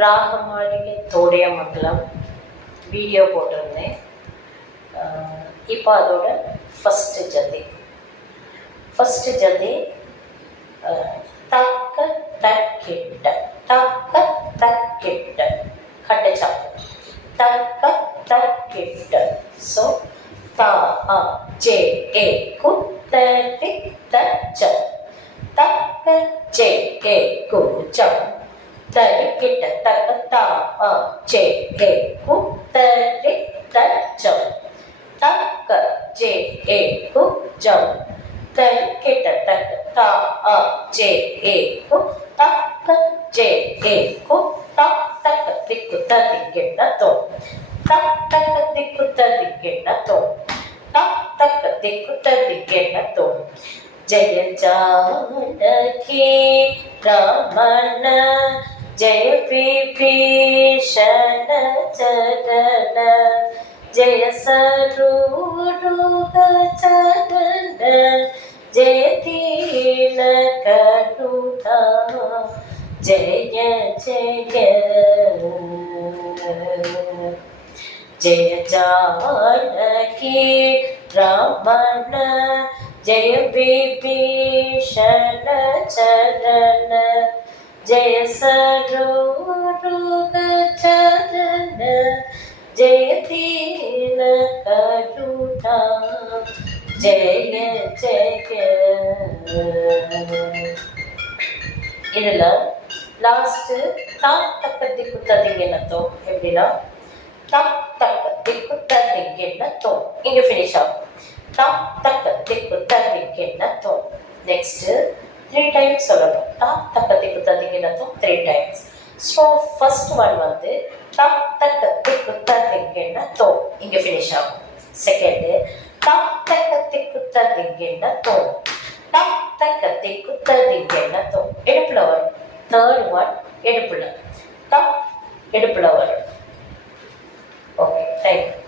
Ragamalika தோடையமங்கலம் video போட்டிருந்தேன். இப்போ அதோட ஃபஸ்ட்டு ஜதி தக்க தக்கிட்ட தக்க தக்கிட்ட கட்டச்சாப்பு தக்க தக்கிட்ட. So the a J A குத்தடி தச்ச தக்க ஜே ஏ குச்சம் தரிக்கிட்ட தக்க த அ ஜே ஏ குத்தடி தச்சம் தக்க ஜே ஏ குச்சம் தரிக்கிட்ட தக்க த அ ஜே ஏ கு தக்க ஜே ஏ கு தக்க திக்கு ததிக்கிட்ட தோ தக்க திக்கு ததிக்கிட்ட தோ தக்க திக்கு ததிக்கிட்ட தோ. ஜய ஜானகி ரமಣ ஜய விಭೀಷಣ ಚರಣ ಜಯ ಸರೂಢ ಚರಣ ಜಯ ದೀನ ಕರುಣ ಜಯ ಜಯ ಜಯ ಜಾನಕಿ ರಮಣ ಜಯ ವಿಭೀಷಣ ಚರಣ ಜಯ ಸರೂಢ ಚರಣ ಜಯ ದೀನ ಕರುಣ ಜಯ ಜಯ. இதில் லாஸ்ட்டு தக்க திக்கு ததிங்கன்னத்தோ எப்படின்னா தக்க திக்கு ததிங்கன்னத்தோ இங்கே ஃபினிஷ் ஆகும். தக்க திக்கு ததிங்கன்னத்தோ. நெக்ஸ்ட்டு 3 டைம்ஸ் சொல்லணும். தக்க திக்கு ததிங்கன்னத்தோ 3 டைம்ஸ். ஸோ ஃபர்ஸ்ட் ஒன் வந்து தக்க திக்கு ததிங்கன்னத்தோ இங்கே ஃபினிஷ் ஆகும். செகண்டு தக்க திக்கு ததிங்கன்னத்தோ தக்க திக்கு ததிங்கன்னத்தோ இடுப்புல வரும். தேர்ட் ஒன் இடுப்புல இடுப்புல வரும். Okay, thank you.